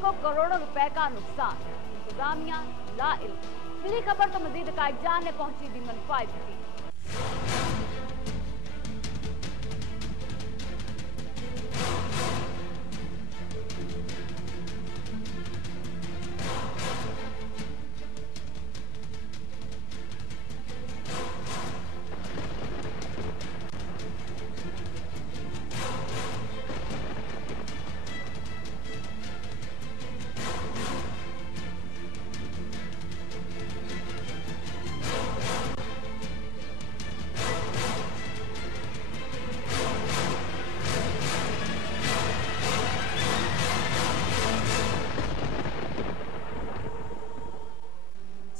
को करोड़ों रुपए का नुकसान, इंतजामिया लाइल्म। मिली खबर तो मजीद हकायक जानने पहुंची दीमन 5 की।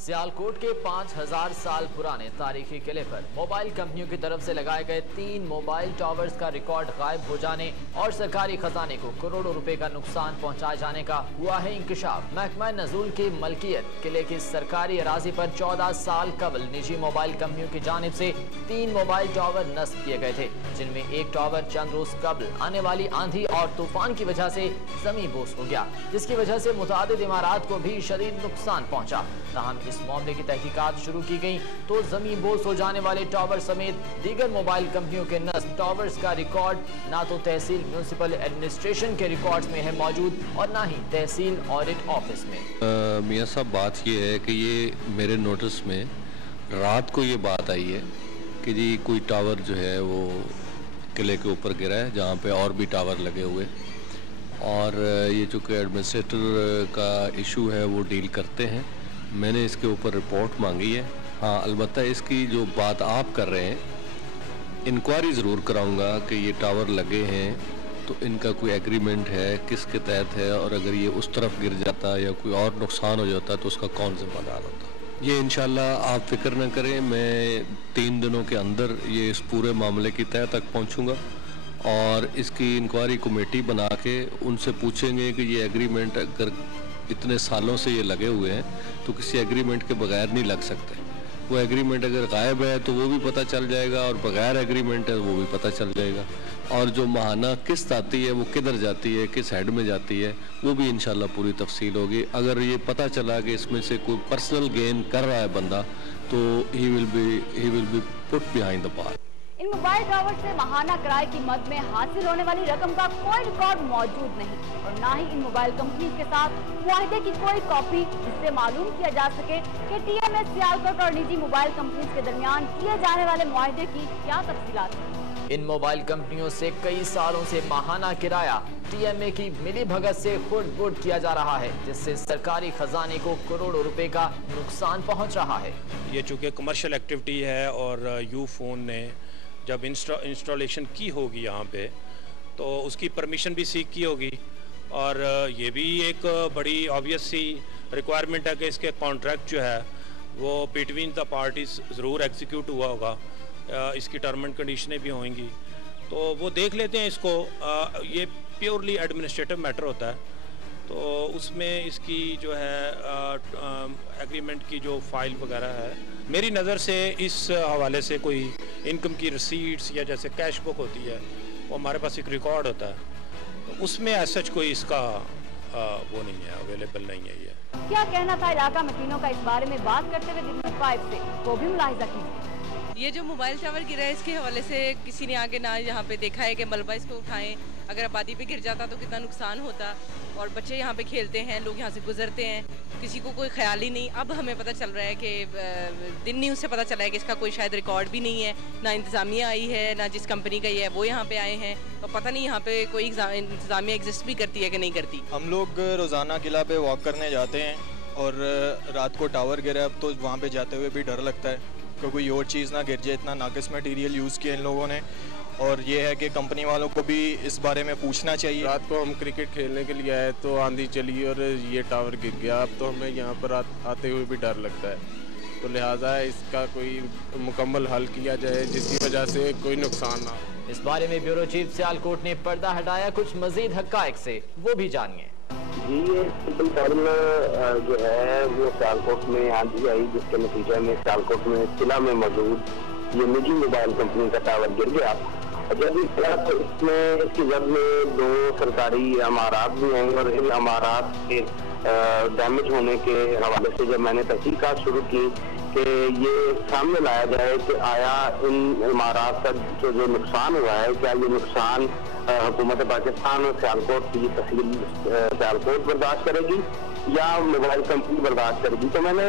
सियालकोट के 5000 साल पुराने तारीखी किले पर मोबाइल कंपनियों की तरफ से लगाए गए 3 मोबाइल टावर्स का रिकॉर्ड गायब हो जाने और सरकारी खजाने को करोड़ों रुपए का नुकसान पहुंचाए जाने का हुआ है इंकशाफ। महकमा नजूल की मलकियत किले की सरकारी अराजी पर 14 साल कबल निजी मोबाइल कंपनियों की जानिब से 3 मोबाइल टावर नस्ब किए गए थे, जिनमें एक टावर चंद रोज कबल आने वाली आंधी और तूफान की वजह से जमीन बोस हो गया, जिसकी वजह से मुतादिद इमारात को भी शदीद नुकसान पहुंचा। ताहम इस मामले की तहकीकात शुरू की गई तो जमीन बोस हो जाने वाले टावर समेत दीगर मोबाइल कंपनियों के नस्ब टावर्स का रिकॉर्ड ना तो तहसील म्यूनिसिपल एडमिनिस्ट्रेशन के रिकॉर्ड्स में है मौजूद और ना ही तहसील ऑडिट ऑफिस में। मियां साहब, बात ये है कि ये मेरे नोटिस में रात को ये बात आई है कि जी कोई टावर जो है वो किले के ऊपर गिरा है, जहाँ पे और भी टावर लगे हुए, और ये चूँकि एडमिनिस्ट्रेटर का इशू है वो डील करते हैं। मैंने इसके ऊपर रिपोर्ट मांगी है। हाँ, अलबत्ता इसकी जो बात आप कर रहे हैं, इंक्वायरी ज़रूर कराऊंगा कि ये टावर लगे हैं तो इनका कोई एग्रीमेंट है, किसके तहत है, और अगर ये उस तरफ गिर जाता या कोई और नुकसान हो जाता तो उसका कौन जिम्मेदार होता। ये इंशाल्लाह आप फिक्र न करें, मैं 3 दिनों के अंदर ये इस पूरे मामले की तह तक पहुँचूँगा और इसकी इंक्वायरी कमेटी बना के उनसे पूछेंगे कि ये एग्रीमेंट अगर इतने सालों से ये लगे हुए हैं तो किसी एग्रीमेंट के बगैर नहीं लग सकते। वो एग्रीमेंट अगर गायब है तो वो भी पता चल जाएगा, और बगैर एग्रीमेंट है वो भी पता चल जाएगा, और जो माहाना किस्त आती है वो किधर जाती है, किस हेड में जाती है, वो भी इंशाल्लाह पूरी तफसील होगी। अगर ये पता चला कि इसमें से कोई पर्सनल गेन कर रहा है बंदा तो he will be put behind the bar. In mobile tower से माहाना किराए की मद में हासिल होने वाली रकम का कोई रिकॉर्ड मौजूद नहीं और ना ही इन मोबाइल कंपनी के साथ मुआहदे की कोई कॉपी, जिससे मालूम किया जा सके कि टीएमए सियालकोट और निजी मोबाइल कंपनी के दरमियान किए जाने वाले मुआहदे की क्या तफसीलात हैं। इन मोबाइल कंपनियों से कई सालों से माहाना किराया टीएमए की मिली भगत से खुद बुड किया जा रहा है, जिससे सरकारी खजाने को करोड़ों रुपए का नुकसान पहुँच रहा है। ये चूँकि कमर्शियल एक्टिविटी है और यू फोन ने जब इंस्टॉलेशन की होगी यहाँ पे तो उसकी परमिशन भी सीख की होगी, और ये भी एक बड़ी ऑब्वियस सी रिक्वायरमेंट है कि इसके कॉन्ट्रैक्ट जो है वो बिटवीन द पार्टीज ज़रूर एग्जीक्यूट हुआ होगा, इसकी टर्म एंड कंडीशनें भी होंगी, तो वो देख लेते हैं इसको। ये प्योरली एडमिनिस्ट्रेटिव मैटर होता है, तो उसमें इसकी जो है एग्रीमेंट की जो फाइल वगैरह है, मेरी नज़र से इस हवाले से कोई इनकम की रसीट्स या जैसे कैश बुक होती है वो हमारे पास एक रिकॉर्ड होता है, तो उसमें ऐसा कोई इसका वो नहीं है, अवेलेबल नहीं है। ये क्या कहना था इलाका में तीनों का इस बारे में बात करते हुए दिन 5 से वो भी मुलाहिजा कीजिए। ये जो मोबाइल टावर गिरा है इसके हवाले से किसी ने आगे ना यहाँ पे देखा है कि मलबा इसको उठाएं, अगर आबादी पे गिर जाता तो कितना नुकसान होता, और बच्चे यहाँ पे खेलते हैं, लोग यहाँ से गुजरते हैं, किसी को कोई ख्याल ही नहीं। अब हमें पता चल रहा है कि दिन न्यूज़ से पता चला है कि इसका कोई शायद रिकॉर्ड भी नहीं है, ना इंतज़ामिया आई है, ना जिस कंपनी का ये है वो यहाँ पे आए हैं, तो पता नहीं यहाँ पे कोई इंतज़ामिया एग्जिस्ट भी करती है कि नहीं करती। हम लोग रोज़ाना किला पे वॉक करने जाते हैं और रात को टावर गिरा, अब तो वहाँ पे जाते हुए भी डर लगता है कि कोई और चीज़ ना गिर जाए। इतना नाकिस मटीरियल यूज़ किया इन लोगों ने, और ये है कि कंपनी वालों को भी इस बारे में पूछना चाहिए। रात को हम क्रिकेट खेलने के लिए आए तो आंधी चली और ये टावर गिर गया, अब तो हमें यहाँ पर आते हुए भी डर लगता है, तो लिहाजा इसका कोई मुकम्मल हल किया जाए जिसकी वजह से कोई नुकसान ना हो। इस बारे में ब्यूरो चीफ सियालकोट ने पर्दा हटाया कुछ मजीद हक़ाइक़ से, वो भी जानिए। जी, ये सिंपल प्रॉब्लम जो है वो सियालकोट में आंधी आई, जिसके नतीजे में सियालकोट में किला में मौजूद ये निजी मोबाइल कंपनी का टावर गिर गया जब भी किया तो इसमें इसकी जद में 2 सरकारी अमारात भी हैं और इन अमारात के डैमेज होने के हवाले से जब मैंने तहकीकात शुरू की कि ये सामने लाया जाए कि आया इन इमारात का जो नुकसान हुआ है, क्या ये नुकसान हुकूमत पाकिस्तान और सियालकोट की तहसील सियालकोट बर्दाश्त करेगी या मोबाइल कंपनी बर्दाश्त करेगी। तो मैंने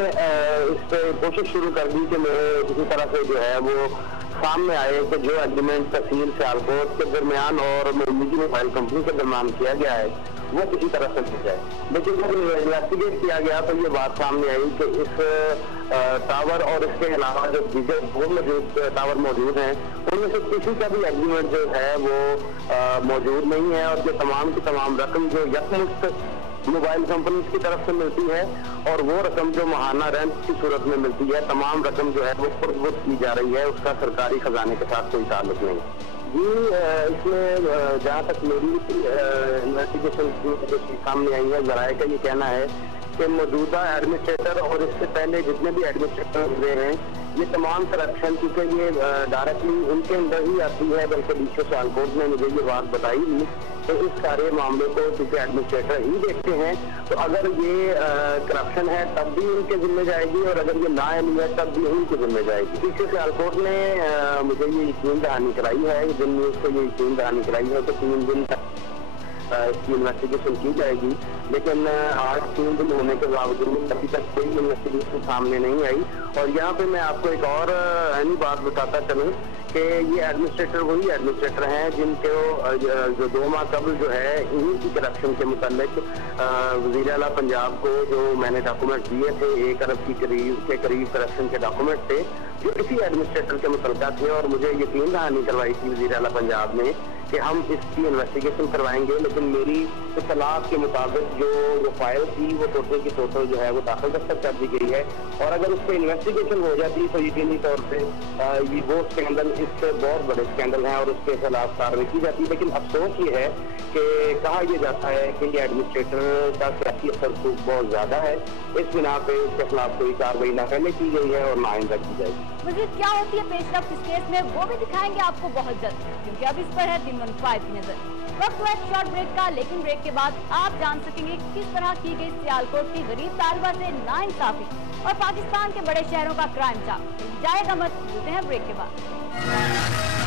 इस पर कोशिश शुरू कर दी कि मेरे किसी तरह से जो है वो सामने आए कि जो एग्रीमेंट तहसील सियालकोट के दरमियान और निजी मोबाइल कंपनी के दरमियान किया गया है वो किसी तरह से मिल जाए। लेकिन जब इन्वेस्टिगेट किया गया तो ये बात सामने आई कि इस टावर और इसके अलावा जो दीगर 2 मौजूद टावर मौजूद हैं उनमें से किसी का भी एग्रीमेंट जो है वो मौजूद नहीं है और जो तमाम की तमाम रकम जो यकमुश्त मोबाइल कंपनी की तरफ से मिलती है और वो रकम जो माहाना रेंट की सूरत में मिलती है, तमाम रकम जो है वो खुर्द की जा रही है, उसका सरकारी खजाने के साथ कोई ताल्लुक नहीं। जी, इसमें जहाँ तक मेरी इन्वेस्टिगेशन जो सामने आई है, जराये का ये कहना है कि मौजूदा एडमिनिस्ट्रेटर और इससे पहले जितने भी एडमिनिस्ट्रेटर हुए हैं ये तमाम करप्शन, क्योंकि ये डायरेक्टली उनके अंदर ही आती है, बल्कि डीसी सियालकोट ने मुझे ये बात बताई भी तो इस सारे मामले को क्योंकि एडमिनिस्ट्रेटर ही देखते हैं तो अगर ये करप्शन है तब भी उनके जिम्मे जाएगी और अगर ये नाअहली है तब भी उनके जिम्मे जाएगी। डीसी सियालकोट ने मुझे ये यकीन दहानी कराई है, दिन न्यूज़ को ये यकीन दहानी कराई है कि 3 दिन तक इसकी इन्वेस्टिगेशन की जाएगी, लेकिन आज 3 दिन होने के बावजूद अभी तक कोई इन्वेस्टिगेशन सामने नहीं आई। और यहाँ पे मैं आपको एक और अहम बात बताता चलूँ कि ये एडमिनिस्ट्रेटर वही एडमिनिस्ट्रेटर हैं जिनको जो 2 माह कबल जो है इन्हीं की करप्शन के मुतालिक वज़ीर आला पंजाब को जो मैंने डॉक्यूमेंट दिए थे 1 अरब के करीब करप्शन के डॉक्यूमेंट थे जो इसी एडमिनिस्ट्रेटर के मुतल्लिक़ थे और मुझे यकीन दहानी करवाई थी वज़ीर आला पंजाब ने कि हम इसकी इन्वेस्टिगेशन करवाएंगे, लेकिन मेरी इत्तलात के मुताबिक जो वो फाइल थी वो टोटल की टोटल जो है वो दाखिल दस्तखत कर दी गई है और अगर उस पर इन्वेस्टिगेशन हो जाती तो यकीनी तौर पे ये वो स्कैंडल इससे बहुत बड़े स्कैंडल हैं और उसके खिलाफ कार्रवाई की जाती है। लेकिन अफसोस ये है कि कहा यह जाता है कि ये एडमिनिस्ट्रेटर का सियासी असर बहुत ज्यादा है, इस बिना पे उसके खिलाफ कोई कार्रवाई ना पहले की गई है और ना आइंदा की जाएगी। मज़ीद क्या होती है पेशरफ्त इस केस में वो भी दिखाएंगे आपको बहुत जल्द, क्योंकि अब इस पर है दिन 15 की नजर। वक्त हुआ शॉर्ट ब्रेक का, लेकिन ब्रेक के बाद आप जान सकेंगे किस तरह की गई सियालकोट की गरीब तालिबा से नाइंसाफी और पाकिस्तान के बड़े शहरों का क्राइम चार्ट। जाएगा मत, मिलते हैं ब्रेक के बाद।